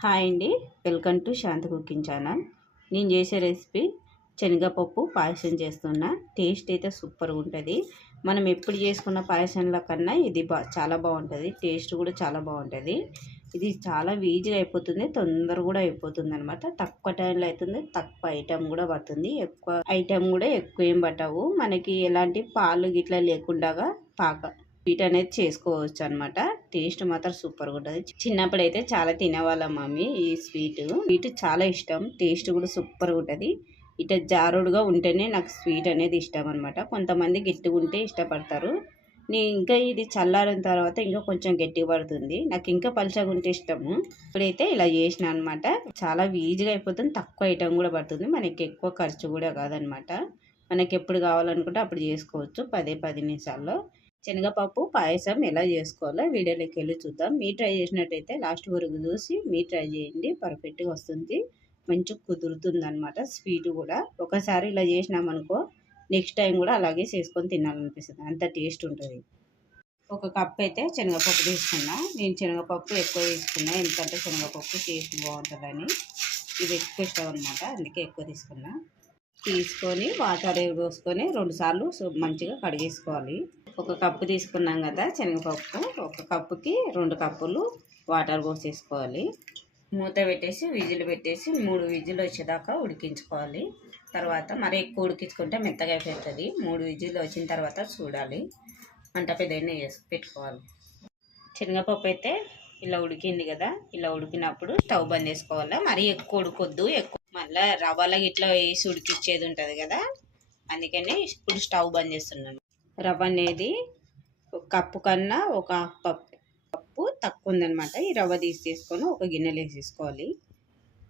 Hi అండి. Welcome to Shanti cooking channel. నేను చేసే రెసిపీ శనగపప్పు పాయసం చేస్తున్నా. టేస్ట్ అయితే సూపర్గా ఉంటుంది. మనం ఎప్పుడు చేసుకున్న పాయసంల కన్నా ఇది బా చాలా బాగుంటుంది. టేస్ట్ కూడా చాలా బాగుంటుంది. ఇది చాలా ఈజీగా అయిపోతుంది తొందర కూడా అయిపోతుంది అనమాట తక్కువ టైంలో అవుతుంది తక్కువ ఐటెం కూడా పడుతుంది. ఎక్కువ ఐటెం కూడా ఎక్కువ ఏం పట్టవు. మనకి ఎలాంటి పాలు గిట్లా లేకుండా పాక స్వీట్ అనేది చేసుకోవచ్చు అనమాట టేస్ట్ మాత్రం సూపర్గా ఉంటుంది. చిన్నప్పుడు అయితే చాలా తినేవాళ్ళం మమ్మీ ఈ స్వీట్. స్వీట్ చాలా ఇష్టం. టేస్ట్ కూడా సూపర్గా ఉంటుంది. ఇట జారుడుగా ఉంటేనే నాకు స్వీట్ అనేది ఇష్టం అనమాట కొంతమంది గట్టిగా ఉంటే ఇష్టపడతారు. నేను ఇంకా ఇది చల్లారిన తర్వాత ఇంకా కొంచెం గట్టిగా పడుతుంది. నాకు ఇంకా పలుచగా ఉంటే ఇష్టము. ఇప్పుడైతే ఇలా చేసిన అనమాట చాలా ఈజీగా అయిపోతుంది. తక్కువ ఐటమ్ కూడా పడుతుంది. మనకి ఎక్కువ ఖర్చు కూడా కాదనమాట మనకి ఎప్పుడు కావాలనుకుంటే అప్పుడు చేసుకోవచ్చు. పదే పది నిమిషాల్లో. శనగపప్పు పాయసం ఎలా చేసుకోవాలో వీడియోలోకి వెళ్ళి చూద్దాం. మీ ట్రై చేసినట్టయితే లాస్ట్ వరకు చూసి మీ ట్రై చేయండి. పర్ఫెక్ట్గా వస్తుంది. మంచిగా కుదురుతుంది అనమాట స్వీట్ కూడా. ఒకసారి ఇలా చేసినామనుకో నెక్స్ట్ టైం కూడా అలాగే చేసుకొని తినాలనిపిస్తుంది. అంత టేస్ట్ ఉంటుంది. ఒక కప్ అయితే శనగపప్పు తీసుకున్నా. నేను శనగపప్పు ఎక్కువ తీసుకున్నా. ఎందుకంటే శనగపప్పు టేస్ట్ బాగుంటుందని. ఇది ఎక్కువ ఇష్టం అనమాట అందుకే ఎక్కువ తీసుకున్నా. తీసుకొని వాటర్ పోసుకొని రెండుసార్లు మంచిగా కడిగేసుకోవాలి. ఒక కప్పు తీసుకున్నాం కదా శనగపప్పు. ఒక కప్పుకి రెండు కప్పులు వాటర్ పోసేసుకోవాలి. మూత పెట్టేసి విజిల్ పెట్టేసి మూడు విజిల్ వచ్చేదాకా ఉడికించుకోవాలి. తర్వాత మరి ఎక్కువ ఉడికించుకుంటే మెత్తగా అయిపోతుంది. మూడు విజిల్ వచ్చిన తర్వాత చూడాలి. అంత పెద్ద వేసి పెట్టుకోవాలి. శనగపప్పు అయితే ఇలా ఉడికింది కదా. ఇలా ఉడికినప్పుడు స్టవ్ బంద్ చేసుకోవాలి? మరీ ఎక్కువ ఉడకొద్దు. ఎక్కువ మళ్ళీ రవ్వల ఇట్లా వేసి ఉడికిచ్చేది ఉంటుంది కదా. అందుకని ఇప్పుడు స్టవ్ బంద్ చేస్తున్నాను. రవ్వ అనేది ఒక కప్పు కన్నా ఒక కప్పు కప్పు తక్కువ ఉందనమాట ఈ రవ్వ తీసుకొని ఒక గిన్నెలో వేసేసుకోవాలి.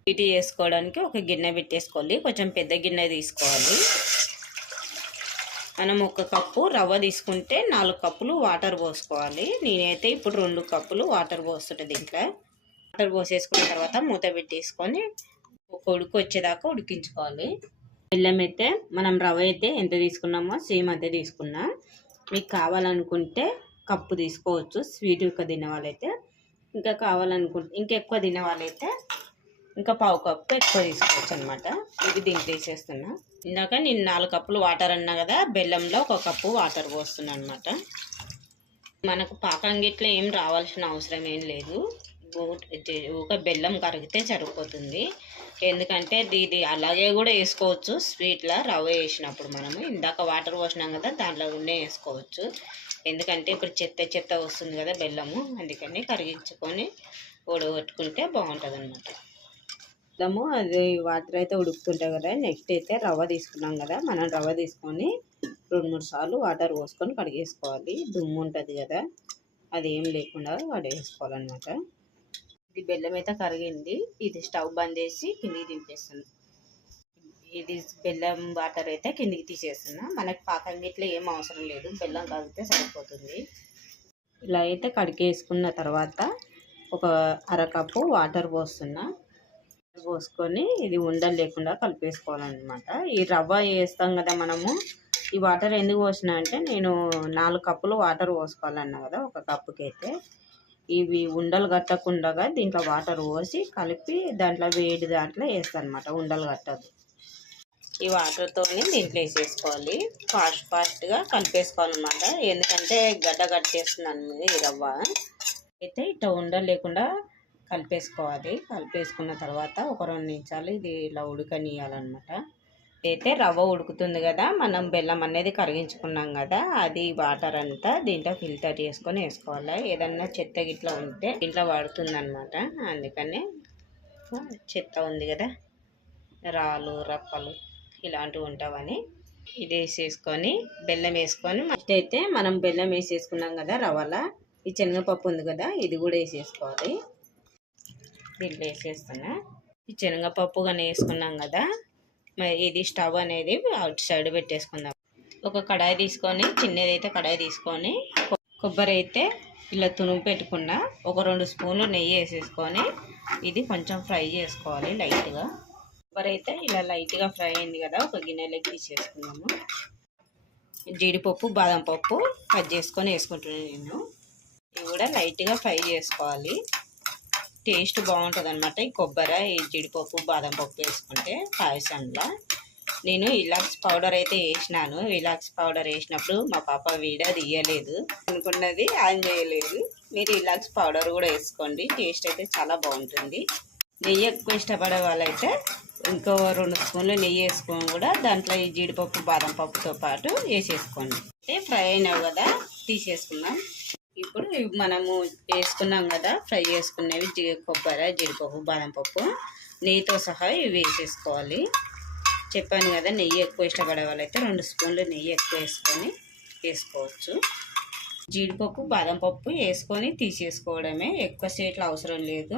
వీటి చేసుకోవడానికి ఒక గిన్నె పెట్టేసుకోవాలి. కొంచెం పెద్ద గిన్నె తీసుకోవాలి. మనం ఒక కప్పు రవ్వ తీసుకుంటే నాలుగు కప్పులు వాటర్ పోసుకోవాలి. నేనైతే ఇప్పుడు రెండు కప్పులు వాటర్ పోస్తుంటుంది దీంట్లో. వాటర్ పోసేసుకున్న తర్వాత మూత పెట్టేసుకొని ఒక ఉడుకు వచ్చేదాకా ఉడికించుకోవాలి. బెల్లం అయితే మనం రవ్వ అయితే ఎంత తీసుకున్నామో సేమ్ అయితే తీసుకున్నాం. మీకు కావాలనుకుంటే కప్పు తీసుకోవచ్చు. స్వీట్ యొక్క తినేవాళ్ళైతే ఇంకా కావాలనుకుంటే ఇంకెక్కువ తినేవాళ్ళైతే ఇంకా పావు కప్పు ఎక్కువ తీసుకోవచ్చు అనమాట ఇది దీనికి తీసేస్తున్నా. ఇందాక నేను నాలుగు కప్పులు వాటర్ అన్నా కదా బెల్లంలో ఒక కప్పు వాటర్ పోస్తున్నా అనమాట మనకు పాకం గిట్ల ఏం రావాల్సిన అవసరం ఏం లేదు. ఒక బెల్లం కరిగితే సరిపోతుంది. ఎందుకంటే ఇది అలాగే కూడా వేసుకోవచ్చు. స్వీట్లో రవ్వ వేసినప్పుడు మనము ఇందాక వాటర్ పోసినాం కదా దాంట్లో ఉండే వేసుకోవచ్చు. ఎందుకంటే ఇప్పుడు చెత్త చెత్త వస్తుంది కదా బెల్లము అందుకని కరిగించుకొని ఉడగొట్టుకుంటే బాగుంటుంది అనమాట బెల్లము అది వాటర్ అయితే ఉడుకుతుంటాయి కదా నెక్స్ట్ అయితే రవ్వ తీసుకున్నాం కదా మనం రవ్వ తీసుకొని రెండు మూడు సార్లు వాటర్ పోసుకొని కడిగేసుకోవాలి. దుమ్ము ఉంటుంది కదా అది ఏం లేకుండా వాడేసుకోవాలన్నమాట ఇది బెల్లం అయితే కరిగింది. ఇది స్టవ్ బంద్ చేసి కిందికి దింపేస్తాను ఇది బెల్లం వాటర్ అయితే కిందికి తీసేస్తున్నా. మనకి పాకం గిట్ల ఏం అవసరం లేదు. బెల్లం కలిగితే సరిపోతుంది. ఇలా అయితే కడిగేసుకున్న తర్వాత ఒక అరకప్పు వాటర్ పోస్తున్నా. పోసుకొని ఇది ఉండలు లేకుండా కలిపేసుకోవాలన్నమాట. ఈ రవ్వ వేస్తాం కదా మనము. ఈ వాటర్ ఎందుకు పోసిన అంటే నేను నాలుగు కప్పులు వాటర్ పోసుకోవాలన్నా కదా ఒక కప్పుకి అయితే ఇవి ఉండలు కట్టకుండా దీంట్లో వాటర్ పోసి కలిపి దాంట్లో వేడి దాంట్లో వేస్తాను ఉండలు కట్టదు. ఈ వాటర్తో దీంట్లో వేసేసుకోవాలి. ఫాస్ట్ ఫాస్ట్గా కలిపేసుకోవాలన్నమాట. ఎందుకంటే గడ్డ కట్టేస్తున్నాను ఈ రవ్వ. అయితే ఇట్లా ఉండలు లేకుండా కలిపేసుకోవాలి. కలిపేసుకున్న తర్వాత ఒక రెండు నిమిషాలు ఇది ఇలా ఉడకనియాలన్నమాట అయితే రవ్వ ఉడుకుతుంది కదా మనం బెల్లం అనేది కరిగించుకున్నాం కదా అది వాటర్ అంతా దీంట్లో ఫిల్టర్ చేసుకొని వేసుకోవాలి? ఏదన్నా చెత్త గిట్లా ఉంటే ఇంట్లో వాడుతుందనమాట అనమాట అందుకని చెత్త ఉంది కదా రాళ్ళు రప్పలు ఇలాంటివి ఉంటావని ఇది వేసేసుకొని బెల్లం వేసుకొని ఫస్ట్ అయితే మనం బెల్లం వేసేసుకున్నాం కదా రవ్వల ఈ శనగపప్పు ఉంది కదా ఇది కూడా వేసేసుకోవాలి. దీంట్లో వేసేస్తున్నా. ఈ శనగపప్పు కానీ వేసుకున్నాం కదా మరి ఇది స్టవ్ అనేది అవుట్ సైడ్ పెట్టేసుకుందాం. ఒక కడాయి తీసుకొని చిన్నది అయితే కడాయి తీసుకొని కొబ్బరి అయితే ఇలా తునుము పెట్టుకున్న ఒక రెండు స్పూన్లు నెయ్యి వేసేసుకొని ఇది కొంచెం ఫ్రై చేసుకోవాలి లైట్గా. కొబ్బరి అయితే ఇలా లైట్గా ఫ్రై అయింది కదా ఒక గిన్నెలోకి తీసేసుకున్నాము జీడిపప్పు బాదం పప్పు కట్ చేసుకొని వేసుకుంటున్నాను నేను. ఇవి కూడా లైట్గా ఫ్రై చేసుకోవాలి. టేస్ట్ బాగుంటుంది అనమాట ఈ కొబ్బరి ఈ జీడిపప్పు బాదం పప్పు వేసుకుంటే పాయసంలో. నేను ఇలాక్స్ పౌడర్ అయితే వేసినాను. ఇలాక్స్ పౌడర్ వేసినప్పుడు మా పాప వీడియో తీయలేదు. అనుకున్నది ఆన్ చేయలేదు. మీరు ఇలాక్స్ పౌడర్ కూడా వేసుకోండి. టేస్ట్ అయితే చాలా బాగుంటుంది. నెయ్యి ఎక్కువ ఇష్టపడే వాళ్ళైతే ఇంకో రెండు స్పూన్లు నెయ్యి వేసుకొని కూడా దాంట్లో ఈ జీడిపప్పు బాదం పప్పుతో పాటు వేసేసుకోండి. అయితే ఫ్రై అయినావు కదా తీసేసుకుందాం. ఇప్పుడు మనము వేసుకున్నాం కదా ఫ్రై చేసుకునేవి జీ కొబ్బరి జీడిపప్పు బాదం పప్పు నెయ్యితో సహా ఇవి వేసేసుకోవాలి. చెప్పాను కదా నెయ్యి ఎక్కువ ఇష్టపడే వాళ్ళైతే రెండు స్పూన్లు నెయ్యి ఎక్కువ వేసుకొని వేసుకోవచ్చు. జీడిపప్పు బాదం పప్పు వేసుకొని తీసేసుకోవడమే ఎక్కువ సేట్లు అవసరం లేదు.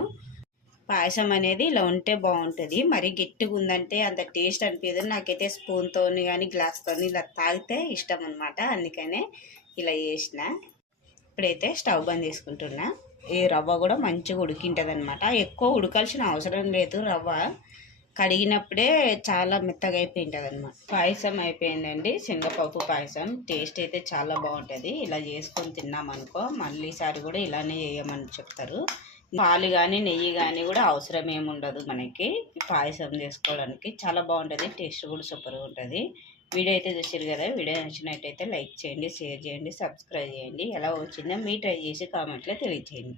పాయసం అనేది ఇలా ఉంటే బాగుంటుంది. మరి గట్టిగా ఉందంటే అంత టేస్ట్ అనిపించదు నాకైతే స్పూన్తో కానీ గ్లాస్తో ఇలా తాగితే ఇష్టం అనమాట అందుకనే ఇలా చేసిన. ఇప్పుడైతే స్టవ్ బంద్ చేసుకుంటున్నా. ఈ రవ్వ కూడా మంచిగా ఉడికింటుంది అనమాట ఎక్కువ ఉడకాల్సిన అవసరం లేదు రవ్వ. కడిగినప్పుడే చాలా మెత్తగా అయిపోయింటుంది అనమాట పాయసం అయిపోయిందండి. శనగపప్పు పాయసం. టేస్ట్ అయితే చాలా బాగుంటుంది. ఇలా చేసుకొని తిన్నామనుకో మళ్ళీసారి కూడా ఇలానే చేయమని చెప్తారు. పాలు కానీ నెయ్యి కానీ కూడా అవసరం ఏమి ఉండదు మనకి. పాయసం చేసుకోవడానికి చాలా బాగుంటుంది. టేస్ట్ కూడా సూపర్గా ఉంటుంది. వీడియో అయితే చూసారు కదా వీడియో నచ్చినట్టయితే లైక్ చేయండి షేర్ చేయండి సబ్స్క్రైబ్ చేయండి. ఎలా వచ్చిందో మీ ట్రై చేసి కామెంట్లో తెలియజేయండి.